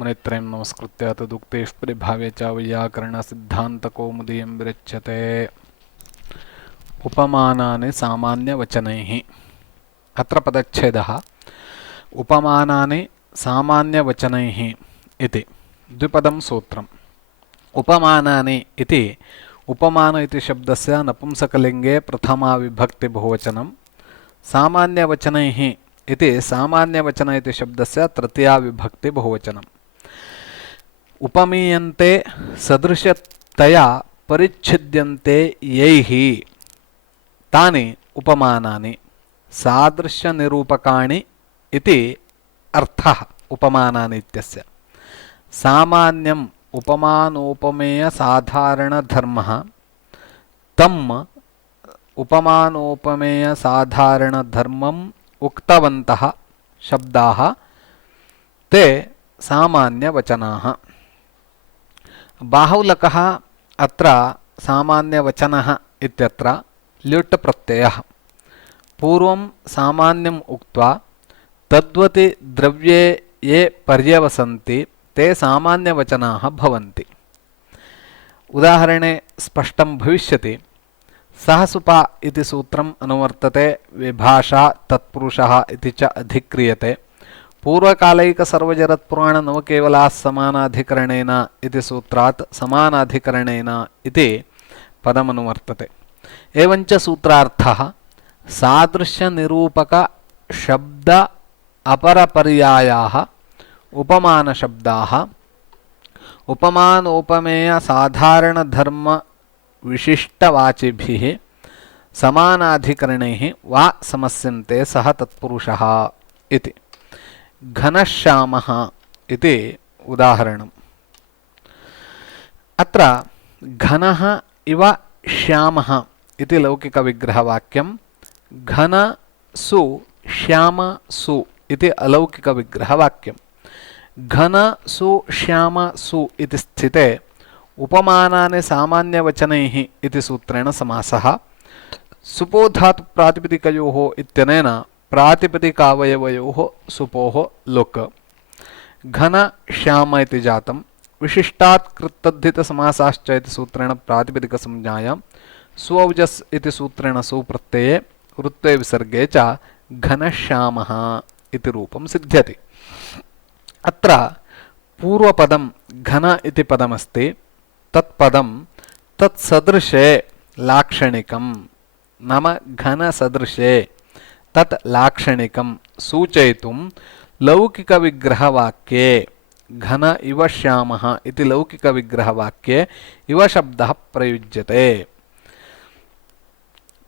मुनित्रयं नमस्कृत्य तदुक्तेष्परिभावे च वैयाकरणसिद्धान्तकौमुदीयं विरच्यते। उपमानानि सामान्यवचनैः। अत्र पदच्छेदः उपमानानि सामान्यवचनैः इति द्विपदं सूत्रम्। उपमानानि इति उपमान इति शब्दस्य नपुंसकलिङ्गे प्रथमा विभक्ति बहुवचनं, सामान्यवचनैः इति सामान्यवचन इति शब्दस्य तृतीया विभक्ति बहुवचनम्। उपमीयन्ते सदृशतया परिच्छिद्यन्ते यैः तानि उपमानानि सादृश्यनिरूपकाणि इति अर्थः उपमानानि इत्यस्य। सामान्यम् उपमानोपमेयसाधारणधर्मः, तम् उपमानोपमेयसाधारणधर्मम् उक्तवन्तः शब्दाः ते सामान्यवचनाः। बाहुलकः अत्र सामान्यवचनः इत्यत्र ल्युट् प्रत्ययः। पूर्वं सामान्यम् उक्त्वा तद्वति द्रव्ये ये पर्यवसन्ति ते सामान्यवचनाः भवन्ति। उदाहरणे स्पष्टं भविष्यति। सहसुपा इति सूत्रम् अनुवर्तते, विभाषा तत्पुरुषः इति च अधिक्रियते। पूर्वकालैकसर्वजरत्पुराणनवकेवलाः समानाधिकरणेन इति सूत्रात् समानाधिकरणेन इति पदमनुवर्तते। एवञ्च सूत्रार्थः सादृश्यनिरूपकशब्द अपरपर्यायाः उपमानशब्दाः उपमानोपमेयसाधारणधर्मविशिष्टवाचिभिः समानाधिकरणैः वा समस्यन्ते सः तत्पुरुषः इति। घनश्यामः इति उदाहरणम्। अत्र घनः इव श्यामः इति लौकिकविग्रहवाक्यं, घनसु श्यामसु इति अलौकिकविग्रहवाक्यं। घनसु श्यामसु इति स्थिते उपमानानि सामान्यवचनैः इति सूत्रेण समासः। सुपो धातु प्रातिपदिकयोः इत्यनेन प्रातिपदिकावयवयोः सुपोः लुक्। घन श्याम इति जातं। विशिष्टात् कृत्तद्धितसमासाश्च इति सूत्रेण प्रातिपदिकसंज्ञायां, स्वौजस् इति सूत्रेण सुप्रत्यये वृत्ते विसर्गे च घनश्यामः इति रूपं सिद्ध्यति। अत्र पूर्वपदं घन इति पदमस्ति। तत्पदं तत्सदृशे लाक्षणिकं, नाम घनसदृशे तत् लाक्षणिकं सूचयितुं लौकिकविग्रहवाक्ये घन इव श्यामः इति लौकिकविग्रहवाक्ये इव शब्दः प्रयुज्यते।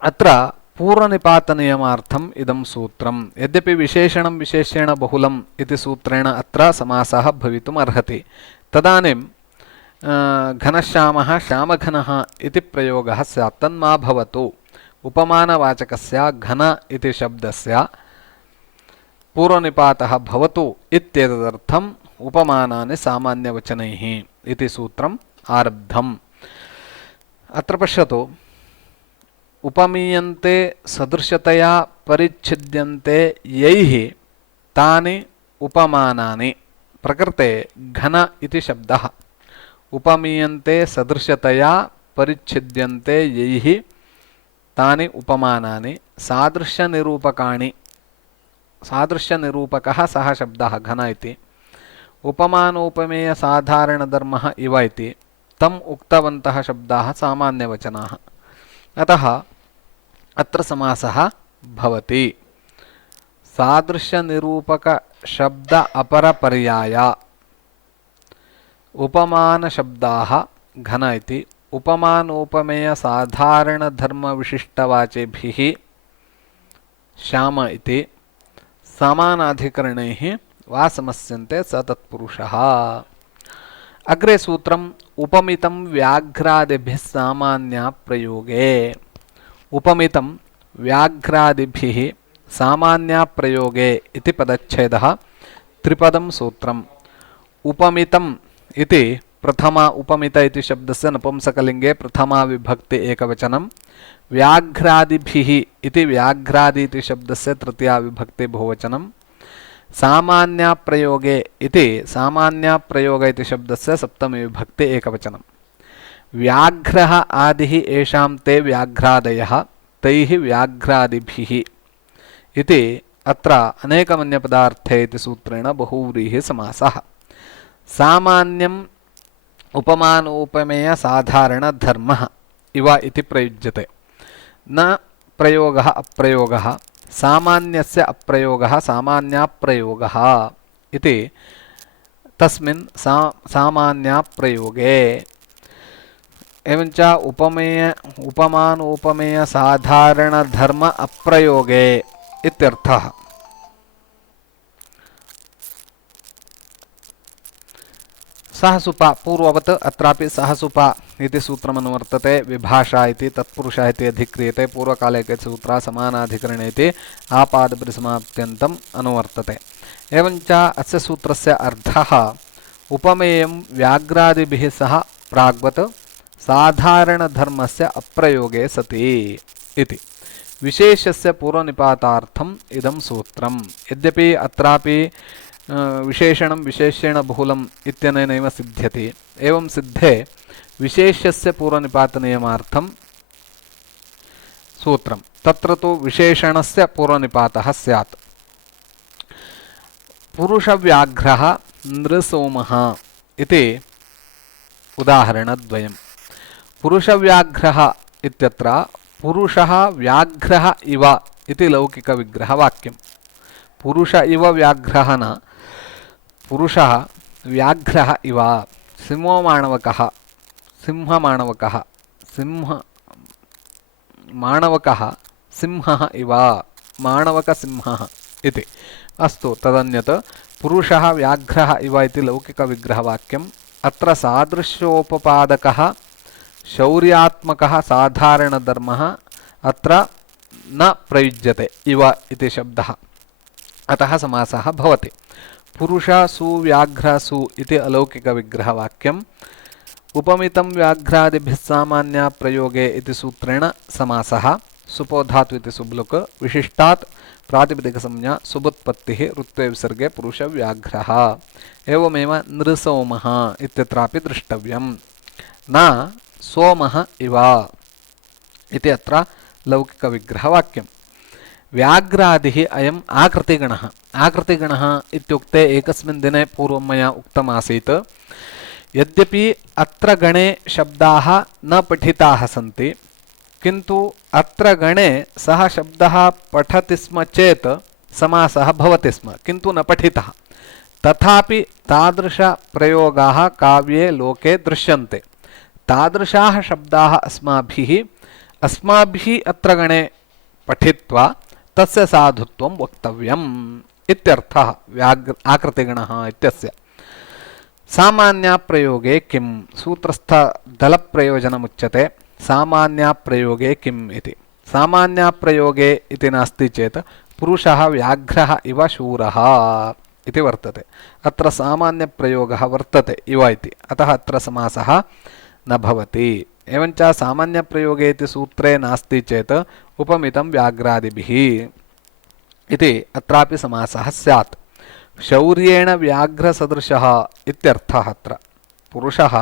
अत्र पूर्वनिपातनियमार्थम् इदं सूत्रम्। यद्यपि विशेषणं विशेषेण बहुलम् इति सूत्रेण अत्र समासः भवितुम् अर्हति, तदानीं घनश्यामः श्यामघनः इति प्रयोगः स्यात्। तन्मा भवतु। उपमानवाचकस्य घन इति शब्दस्य पूर्वनिपातः भवतु इत्येतदर्थम् उपमानानि सामान्यवचनैः इति सूत्रम् आरब्धम्। अत्र पश्यतु। उपमीयन्ते सदृशतया परिच्छिद्यन्ते यैः तानि उपमानानि। प्रकृते घन इति शब्दः। उपमीयन्ते सदृशतया परिच्छिद्यन्ते यैः तानि उपमानानि सादृश्यनिरूपकाणि। सादृश्यनिरूपकः सः शब्दः घन इति। उपमानोपमेयसाधारणधर्मः इव इति तम् उक्तवन्तः शब्दाः सामान्यवचनाः। अतः अत्र समासः भवति। सादृश्यनिरूपकशब्द अपरपर्याय उपमानशब्दाः घन इति उपमानोपमेयसाधारणधर्मविशिष्टवाचिभिः श्याम इति समानाधिकरणैः वा समस्यन्ते स तत्पुरुषः। अग्रे सूत्रम् उपमितं व्याघ्रादिभिः सामान्या प्रयोगे। उपमितं व्याघ्रादिभिः सामान्या प्रयोगे इति पदच्छेदः त्रिपदं सूत्रम्। उपमितम् इति प्रथमा उपमित इति शब्दस्य नपुंसकलिङ्गे प्रथमा विभक्ति एकवचनं। व्याघ्रादिभिः इति व्याघ्रादि इति शब्दस्य तृतीया विभक्ति बहुवचनं। सामान्याप्रयोगे इति सामान्याप्रयोग इति शब्दस्य सप्तमी विभक्ति एकवचनं व्याघ्रः आदिः येषां ते व्याघ्रादयः तैः व्याघ्रादिभिः इति अत्र अनेकमन्यपदार्थे इति सूत्रेण बहुव्रीहि समासः सामान्यम् उपमानोपमेय साधारण धर्मः इव इति प्रयुज्यते न प्रयोगः अप्रयोगः सामान्यस्य अप्रयोगः सामान्याप्रयोगः इति तस्मिन् सामान्याप्रयोगे एवञ्च उपमानोपमेय साधारण धर्म अप्रयोगे इत्यर्थः सहसुपा पूर्ववत् अत्रापि सहसुपा इति सूत्रमनुवर्तते विभाषा इति तत्पुरुषः इति अधिक्रियते पूर्वकाले के सूत्र समानाधिकरणे इति आपादपरिसमाप्त्यन्तम् अनुवर्तते एवञ्च अस्य सूत्रस्य अर्थः उपमेयं व्याघ्रादिभिः सह प्राग्वत् साधारणधर्मस्य अप्रयोगे सति इति विशेषस्य पूर्वनिपातार्थम् इदं सूत्रम् यद्यपि अत्रापि विशेषणं विशेष्येण बहुलम् इत्यनेनैव सिद्ध्यति एवं सिद्धे विशेष्यस्य पूर्वनिपातनियमार्थं सूत्रं तत्र तु विशेषणस्य पूर्वनिपातः स्यात् पुरुषव्याघ्रः नृसोमः इति उदाहरणद्वयं पुरुषव्याघ्रः इत्यत्र पुरुषः व्याघ्रः इव इति लौकिकविग्रहवाक्यं पुरुष इव व्याघ्रः न पुरुषः व्याघ्रः इव सिंहो माणवकः सिंहमाणवकः माणवकः सिंहः इव माणवकसिंहः इति अस्तु तदन्यत् पुरुषः व्याघ्रः इव इति लौकिकविग्रहवाक्यम् अत्र सादृश्योपपादकः शौर्यात्मकः साधारणधर्मः अत्र न प्रयुज्यते इव इति शब्दः अतः समासः भवति पुरुषसु व्याघ्रसु इति अलौकिकविग्रहवाक्यम् उपमितं व्याघ्रादिभिः सामान्याप्रयोगे इति सूत्रेण समासः सुपोधातु इति सुब्लुक् विशिष्टात् प्रातिपदिकसंज्ञा सुबुत्पत्तिः ऋत्वे विसर्गे पुरुषव्याघ्रः एवमेव नृसोमः इत्यत्रापि द्रष्टव्यं न सोमः इव इति अत्र लौकिकविग्रहवाक्यं व्याघ्रादिः अयम् आकृतिगणः आकृतिगणः इत्युक्ते एकस्मिन् दिने पूर्वं मया उक्तमासीत् यद्यपि अत्र गणे शब्दाः न पठिताः सन्ति किन्तु अत्र गणे सः शब्दः पठति स्म चेत् समासः भवति स्म किन्तु न पठितः तथापि तादृशप्रयोगाः काव्ये लोके दृश्यन्ते तादृशाः शब्दाः अस्माभिः अत्र गणे पठित्वा तस्य साधुत्वं वक्तव्यम् इत्यर्थः आकृतिगणः इत्यस्य सामान्याप्रयोगे किं सूत्रस्थदलप्रयोजनमुच्यते सामान्याप्रयोगे किम् इति सामान्याप्रयोगे इति नास्ति चेत् पुरुषः व्याघ्रः इव शूरः इति वर्तते अत्र सामान्यप्रयोगः वर्तते इव इति अतः अत्र समासः न भवति एवञ्च सामान्यप्रयोगे इति सूत्रे नास्ति चेत् उपमितं व्याघ्रादिभिः इति अत्रापि समासः स्यात् शौर्येण व्याघ्रसदृशः इत्यर्थः अत्र पुरुषः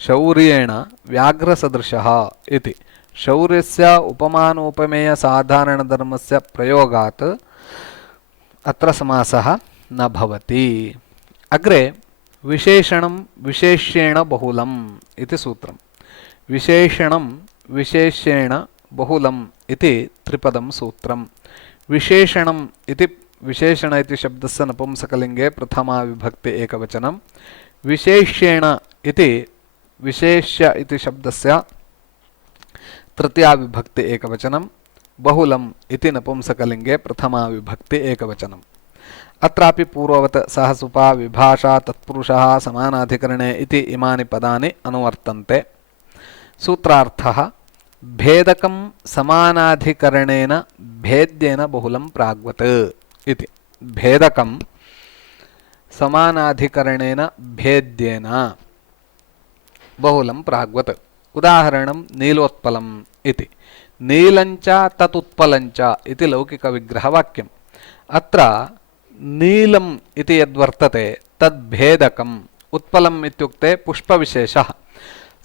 शौर्येण व्याघ्रसदृशः इति शौर्यस्य उपमानोपमेयसाधारणधर्मस्य प्रयोगात् अत्र समासः न भवति अग्रे विशेषणं विशेष्येण बहुलम् इति सूत्रम् विशेषणं विशेष्येण बहुलम् इति त्रिपदं सूत्रम् विशेषणम् इति विशेषण इति शब्दस्य नपुंसकलिङ्गे प्रथमा विभक्ति एकवचनं विशेष्येण इति विशेष्य इति शब्दस्य तृतीया विभक्ति एकवचनं बहुलम् इति नपुंसकलिङ्गे प्रथमा विभक्ति एकवचनम् अत्रापि पूर्ववत् सहसुपा विभाषा तत्पुरुषः समानाधिकरणे इति इमानि पदानि अनुवर्तन्ते सूत्रार्थः भेदकं समानाधिकरणेन भेद्येन बहुलं प्राग्वत् इति भेदकं समानाधिकरणेन भेद्येन बहुलं प्राग्वत् उदाहरणं नीलोत्पलम् इति नीलञ्च ततुत्पलञ्च इति लौकिकविग्रहवाक्यम् अत्र नीलम् इति यद्वर्तते तद्भेदकम् उत्पलम् इत्युक्ते पुष्पविशेषः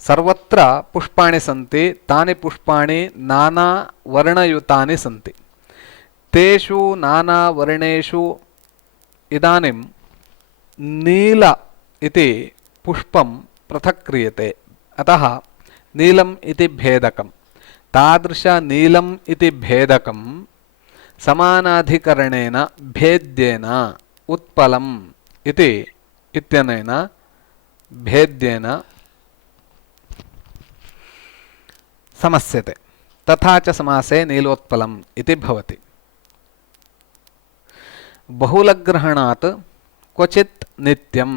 सर्वत्र पुष्पाणि सन्ति तानि पुष्पाणि नानावर्णयुतानि सन्ति तेषु नानावर्णेषु इदानीं नील इति पुष्पं पृथक् क्रियते अतः नीलम् इति भेदकं तादृश नीलम् इति भेदकं समानाधिकरणेन भेद्येन उत्पलम् इति इत्यनेन भेद्येन समस्यते तथा च समासे नीलोत्पलम् इति भवति बहुलग्रहणात् क्वचित् नित्यम्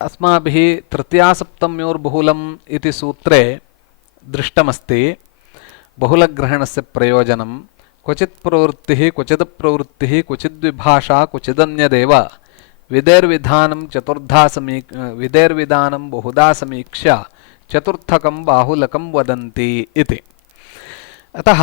अस्माभिः तृतीयासप्तम्योर्बहुलम् इति सूत्रे दृष्टमस्ति बहुलग्रहणस्य प्रयोजनं क्वचित् प्रवृत्तिः क्वचित् प्रवृत्तिः क्वचिद्विभाषा क्वचिदन्यदेव विधेर्विधानं चतुर्धा विधेर्विधानं बहुधा समीक्ष्य चतुर्थकं बाहुलकं वदन्ति इति अतः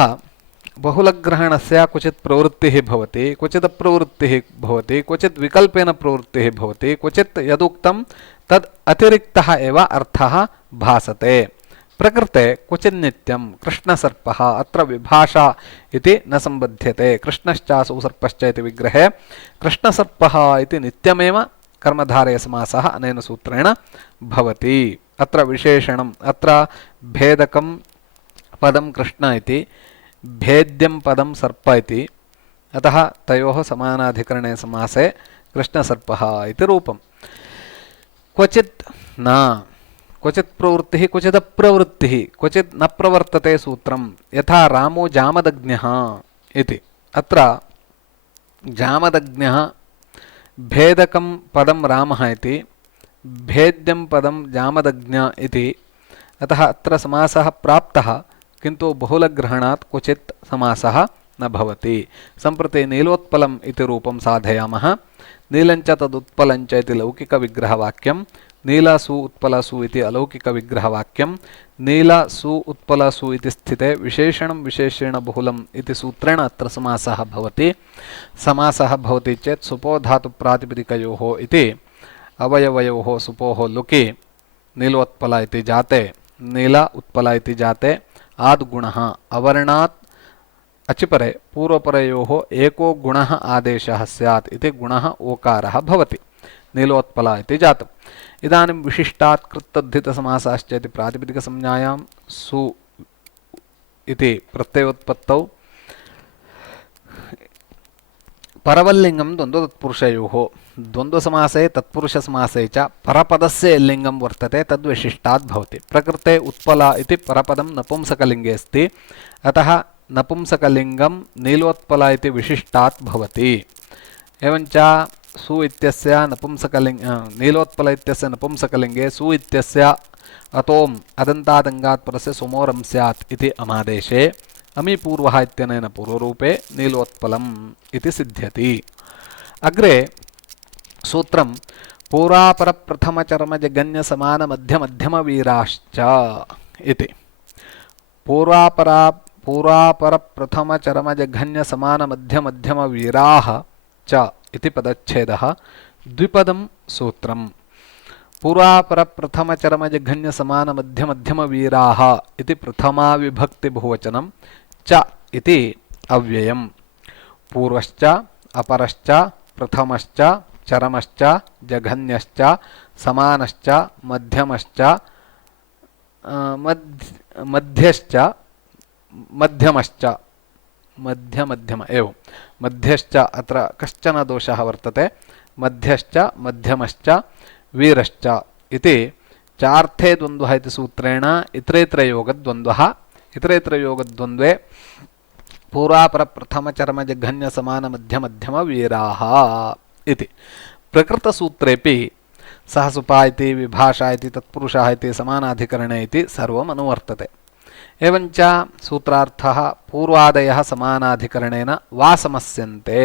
बहुलग्रहणस्य क्वचित् प्रवृत्तिः भवति क्वचित् अप्रवृत्तिः भवति क्वचित् विकल्पेन प्रवृत्तिः भवति क्वचित् यदुक्तं तद् अतिरिक्तः एव अर्थः भासते प्रकृते क्वचित् नित्यं कृष्णसर्पः अत्र विभाषा इति न सम्बध्यते कृष्णश्चासौ सर्पश्च इति विग्रहे कृष्णसर्पः इति नित्यमेव कर्मधारयसमासः अनेन सूत्रेण भवति अत्र विशेषणम् अत्र भेदकं पदं कृष्ण इति भेद्यं पदं सर्प इति अतः तयोः समानाधिकरणे समासे कृष्णसर्पः इति रूपम् क्वचित् न क्वचित् प्रवृत्तिः क्वचित् अप्रवृत्तिः क्वचित् न प्रवर्तते सूत्रं यथा रामो जामदग्न्यः इति अत्र जामदग्न्यः भेदकं पदं रामः इति भेद्यं पदं जामदग्न्य इति अतः अत्र समासः प्राप्तः किन्तु बहुलग्रहणात् क्वचित् समासः न भवति सम्प्रति नीलोत्पलम् इति रूपं साधयामः नीलञ्च तदुत्पलञ्च इति लौकिकविग्रहवाक्यं नीलसु उत्पलसु इति अलौकिकविग्रहवाक्यं नीलसु उत्पलसु इति स्थिते विशेषणं विशेषेण बहुलम् इति सूत्रेण अत्र समासः भवति समासः भवति चेत् सुपो धातुप्रातिपदिकयोः इति अवयवयोः सुपोः लुकि नीलोत्पल इति जाते नील उत्पल इति जाते आद्गुणः अवर्णात् अचिपरे पूर्वपरयोः एको गुणः आदेशः स्यात् इति गुणः ओकारः भवति नीलोत्पल इति जातम् इदानीं विशिष्टात् कृत्तद्धितसमासाश्च इति प्रातिपदिकसंज्ञायां सु इति प्रत्ययोत्पत्तौ परवल्लिङ्गं द्वन्द्वतत्पुरुषयोः द्वन्द्वसमासे तत्पुरुषसमासे च परपदस्य लिङ्गं वर्तते तद्विशिष्टात् भवति प्रकृते उत्पल इति परपदं नपुंसकलिङ्गे अस्ति अतः नपुंसकलिङ्गं नीलोत्पल इति विशिष्टात् भवति एवञ्च सु इत्यस्य नीलोत्पल इत्यस्य नपुंसकलिङ्गे सु इत्यस्य अतोम् अदन्तादङ्गात् परस्य सुमोरं स्यात् इति अमादेशे अमीपूर्वः इत्यनेन पूर्वरूपे नीलोत्पलम् इति सिद्ध्यति अग्रे सूत्रं पूर्वापरप्रथमचर्मजगन्यसमानमध्यमध्यमवीराश्च इति पूर्वापरप्रथमचर्मजघन्यसमानमध्यमध्यमवीराः च इति पदच्छेदः द्विपदं सूत्रम् पूर्वापरप्रथमचर्मजघन्यसमानमध्यमध्यमवीराः इति प्रथमा विभक्तिबहुवचनं च इति अव्ययम् पूर्वश्च अपरश्च प्रथमश्च चरमश्च जघन्यश्च समानश्च मध्यमश्च मध्यश्च मध्यमश्च मध्यमध्यम एवं मध्यश्च अत्र कश्चन दोषः वर्तते मध्यश्च मध्यमश्च वीरश्च इति चार्थे द्वन्द्वः इति सूत्रेण इतरेतरयोगद्वन्द्वः इतरेतरयोगद्वन्द्वे पूर्वापरप्रथमचर्मजघन्यसमानमध्यमध्यमवीराः इति प्रकृतसूत्रेपि सः सुपा इति विभाषा इति तत्पुरुषः इति समानाधिकरणे इति सर्वम् अनुवर्तते एवञ्च सूत्रार्थः पूर्वादयः समानाधिकरणेन वा समस्यन्ते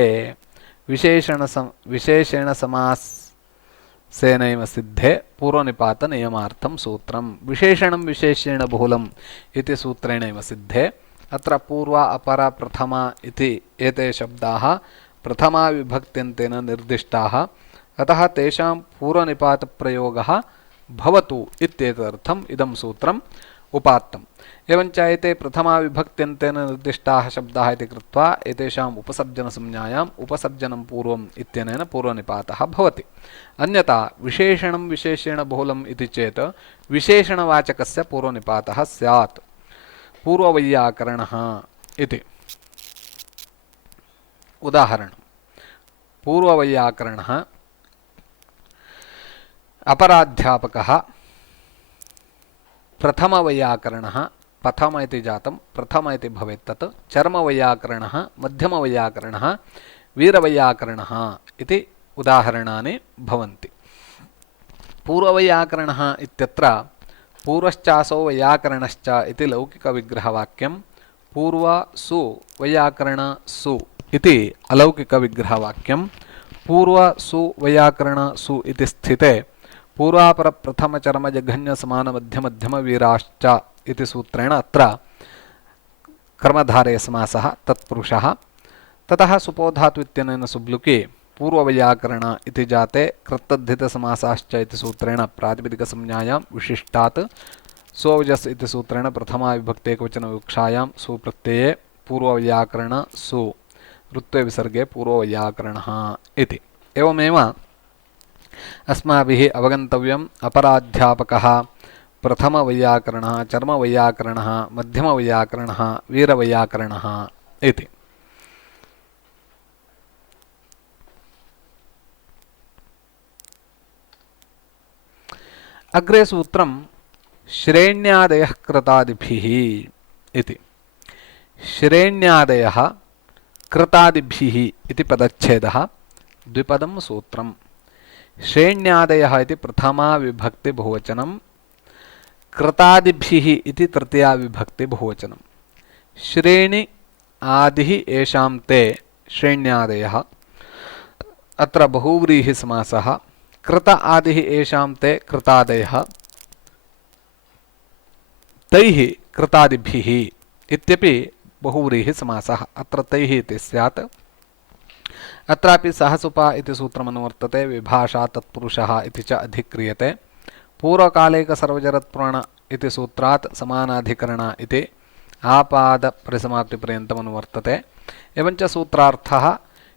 विशेषेण समासेनैव सिद्धे पूर्वनिपातनियमार्थं सूत्रं विशेषणं विशेषेण बहुलम् इति सूत्रेणैव सिद्धे अत्र पूर्व अपर प्रथम इति एते शब्दाः प्रथमा विभक्त्यन्तेन निर्दिष्टाः अतः तेषां पूर्वनिपातप्रयोगः भवतु इत्येतदर्थम् इदं सूत्रम् उपात्तम्। एवञ्च एते प्रथमा विभक्त्यन्तेन निर्दिष्टाः शब्दाः इति कृत्वा एतेषाम् उपसर्जनसंज्ञायाम् उपसर्जनं पूर्वम् इत्यनेन पूर्वनिपातः भवति। अन्यथा विशेषणं विशेषेण बहुलम् इति चेत् विशेषणवाचकस्य पूर्वनिपातः स्यात्। पूर्ववैयाकरणः इति उदाहरणं पूर्ववैयाकरणः अपराध्यापकः प्रथमवैयाकरणः प्रथम इति जातं प्रथम इति भवेत् तत् चर्मवैयाकरणः मध्यमवैयाकरणः वीरवैयाकरणः इति उदाहरणानि भवन्ति। पूर्ववैयाकरणः इत्यत्र पूर्वश्चासौ वैयाकरणश्च इति लौकिकविग्रहवाक्यं पूर्वसु वैयाकरणसु इति अलौकिकविग्रहवाक्यं पूर्वसु वैयाकरणसु इति स्थिते पूर्वापरप्रथमचरमजघन्यसमानमध्यमध्यमवीराश्च इति सूत्रेण अत्र कर्मधारयसमासः तत्पुरुषः। ततः सुपोधातु इत्यनेन सुब्लुकि पूर्ववैयाकरण इति जाते कृत्तद्धितसमासाश्च इति सूत्रेण प्रातिपदिकसंज्ञायां विशिष्टात् सोवजस् इति सूत्रेण प्रथमा विभक्ति एकवचनविवक्षायां सुप्रत्यये पूर्ववैयाकरण सु ऋत्वे विसर्गे पूर्ववैयाकरणः इति। एवमेव अस्माभिः अवगन्तव्यम् अपराध्यापकः प्रथमवैयाकरणः चर्मवैयाकरणः मध्यमवैयाकरणः वीरवैयाकरणः इति। अग्रे सूत्रं श्रेण्यादयः कृतादिभिः इति। श्रेण्यादयः कृतादिभिः इति पदच्छेदः द्विपदं सूत्रम्। श्रेण्यादयः इति प्रथमा विभक्ति बहुवचनं कृतादिभिः इति तृतीया विभक्ति बहुवचनं। श्रेणी आदिः येषां ते श्रेण्यादयः अत्र बहुव्रीहि समासः। कृत आदिः येषां ते कृतादयः तैः कृतादिभिः इत्यपि बहुव्रीहि समासः। अत्र तैः इति स्यात्। अत्रापि सहसुपा इति सूत्रमनुवर्तते। विभाषा तत्पुरुषः इति च अधिक्रियते। पूर्वकालेकसर्वजरत्प्रण इति सूत्रात् समानाधिकरण इति आपादपरिसमाप्तिपर्यन्तमनुवर्तते। एवञ्च सूत्रार्थः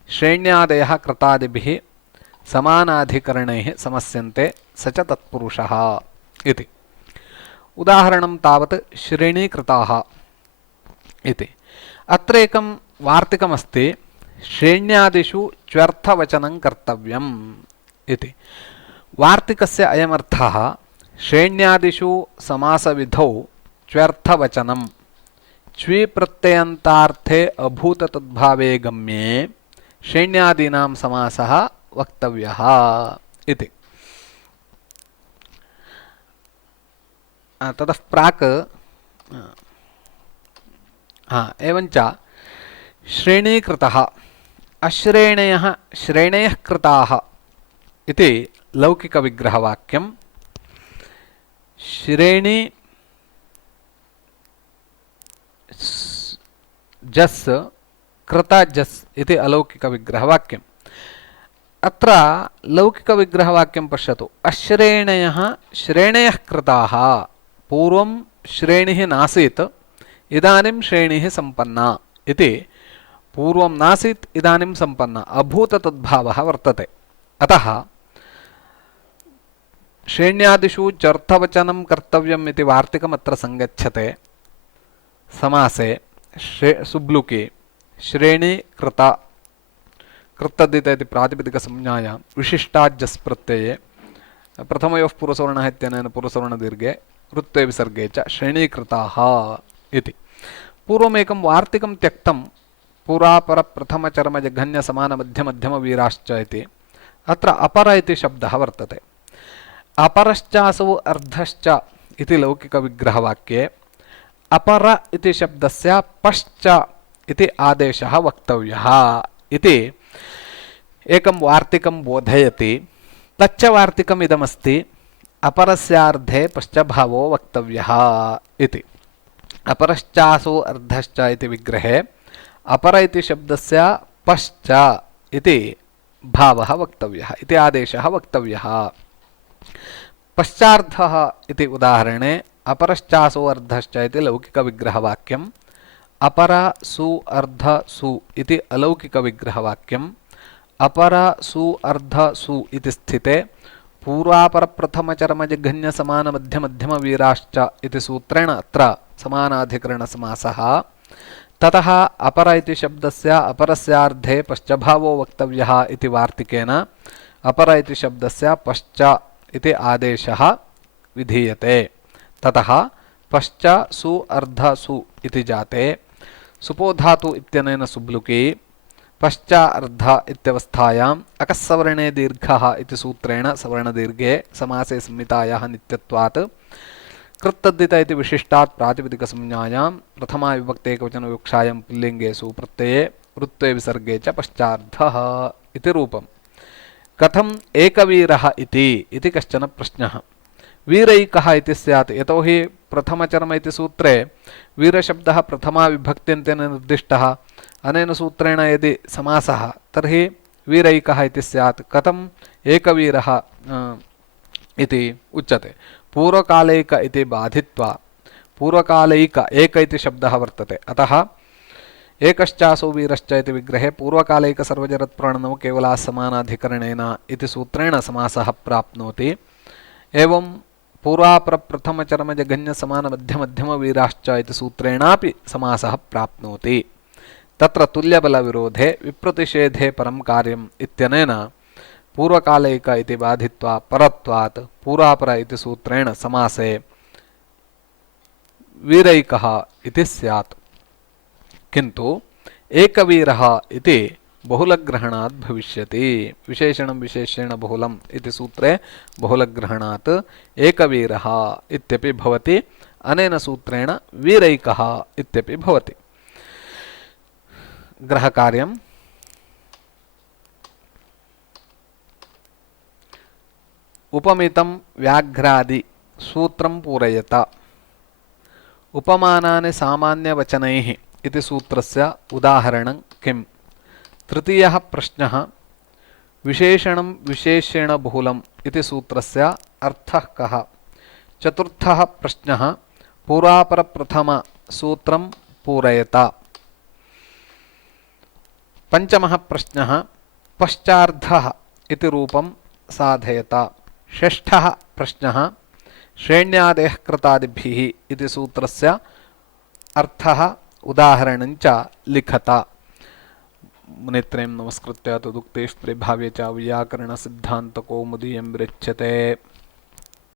श्रेण्यादयः कृतादिभिः समानाधिकरणैः समस्यन्ते स च तत्पुरुषः इति। उदाहरणं तावत् श्रेणीकृताः इति। अत्र एकं वार्तिकमस्ति श्रेण्यादिषु च्व्यर्थवचनं कर्तव्यम् इति। वार्तिकस्य अयमर्थः श्रेण्यादिषु समासविधौ च्व्यर्थवचनं च्विप्रत्ययन्तार्थे अभूततद्भावे गम्ये श्रेण्यादीनां समासः वक्तव्यः इति। ततः प्राक् एवञ्च श्रेणीकृतः अश्रेणयः श्रेणयः कृताः इति लौकिकविग्रहवाक्यं। श्रेणी जस् कृत जस् इति अलौकिकविग्रहवाक्यम्। अत्र लौकिकविग्रहवाक्यं पश्यतु। अश्रेणयः श्रेणयः कृताः। पूर्वं श्रेणिः नासीत् इदानीं श्रेणिः सम्पन्ना इति। पूर्वं नासीत् इदानीं सम्पन्ना अभूततद्भावः वर्तते। अतः श्रेण्यादिषु चर्थवचनं कर्तव्यम् इति वार्तिकमत्र सङ्गच्छते। समासे सुब्लुके श्रेणी कृत कृत्तद्धित इति प्रातिपदिकसंज्ञायां विशिष्टाज्जस् प्रत्यये प्रथमयोः पुरुषवर्णः इत्यनेन पुरुषवर्णदीर्घे ऋत्वे विसर्गे च श्रेणीकृताः इति। पूर्वमेकं वार्तिकं त्यक्तं पुरापरप्रथमचरमजघन्यसमानमध्यमध्यमवीराश्च इति। अत्र अपर इति शब्दः वर्तते। अपरश्चासौ अर्धश्च इति लौकिकविग्रहवाक्ये अपर इति शब्दस्य पश्च इति आदेशः वक्तव्यः इति एकं वार्तिकं बोधयति। तच्च वार्तिकम् इदमस्ति अपरस्यार्धे पश्चभावो वक्तव्यः इति। अपरश्चासौ अर्धश्च इति विग्रहे अपर इति शब्दस्य पश्च इति भावः वक्तव्यः इति आदेशः वक्तव्यः। पश्चार्धः इति उदाहरणे अपरश्चासो अर्धश्च इति लौकिकविग्रहवाक्यम्, अपर सु अर्ध सु इति अलौकिकविग्रहवाक्यम्, अपर सु अर्ध सु इति स्थिते पूर्वापरप्रथमचरमजघन्यसमानमध्यमध्यमवीराश्च इति सूत्रेण अत्र समानाधिकरणसमासः। ततः अपर इति शब्दस्य अपरस्यार्धे पश्चभावो वक्तव्यः इति वार्तिकेन अपर इति शब्दस्य पश्च इति आदेशः विधीयते। ततः पश्च सु अर्ध सु इति जाते सुपोधातु इत्यनेन सुब्लुकी पश्च अर्ध इत्यवस्थायाम् अकस्सवर्णे दीर्घः इति सूत्रेण सवर्णदीर्घे समासे संहितायाः नित्यत्वात् कृत्तद्धित इति विशिष्टात् प्रातिपदिकसंज्ञायां प्रथमा विभक्ते एकवचनविवक्षायां पुल्लिङ्गे सुप्रत्यये वृत्ते विसर्गे च पश्चार्धः इति रूपम्। कथम् एकवीरः इति कश्चन प्रश्नः। वीरैकः इति स्यात्, यतोहि प्रथमचरम इति सूत्रे वीरशब्दः प्रथमा विभक्त्यन्तेन निर्दिष्टः। अनेन सूत्रेण यदि समासः तर्हि वीरैकः इति स्यात्। कथम् एकवीरः इति उच्यते। पूर्वकालैक इति बाधित्वा पूर्वकालैक एक इति शब्दः वर्तते, अतः एकश्चासो वीरश्च इति विग्रहे पूर्वकालैक सर्वजरत्प्रणनौ केवलासमानाधिकरणेन इति सूत्रेण समासः प्राप्नोति। एवं पूर्वापरप्रथमचरमजघन्यसमानमध्यमध्यमवीराश्च इति सूत्रेणापि समासः प्राप्नोति। तत्र तुल्यबलविरोधे विप्रतिषेधे परं कार्यम् इत्यनेन पूर्वकालैक इति बाधित्वा परत्वात् पूर्वापर इति सूत्रेण समासे वीरैकः इति स्यात्। किन्तु एकवीरः इति बहुलग्रहणात् भविष्यति। विशेषणं विशेषेण बहुलम् इति सूत्रे बहुलग्रहणात् एकवीरः इत्यपि भवति, अनेन सूत्रेण वीरैकः इत्यपि भवति। ग्रहकार्यम् उपमितं व्याघ्रादि सूत्रं पूरयत। उपमानानि सामान्यवचनैः इति सूत्रस्य उदाहरणं किम्? तृतीयः प्रश्नः विशेषणं विशेषेण बहुलम् इति सूत्रस्य अर्थः कः? चतुर्थः प्रश्नः पूर्वापरप्रथमसूत्रं पूरयत। पंचमः प्रश्नः पश्चार्धः इति रूपं साधयत। षष्ठः प्रश्नः श्रेण्यादेः कृतादिभिः इति सूत्रस्य अर्थः उदाहरणं च लिखत। मुनित्रयं नमस्कृत्य तदुक्ते स्त्रीभाव्ये च वैयाकरणसिद्धान्तकौमुदीयं विरच्यते।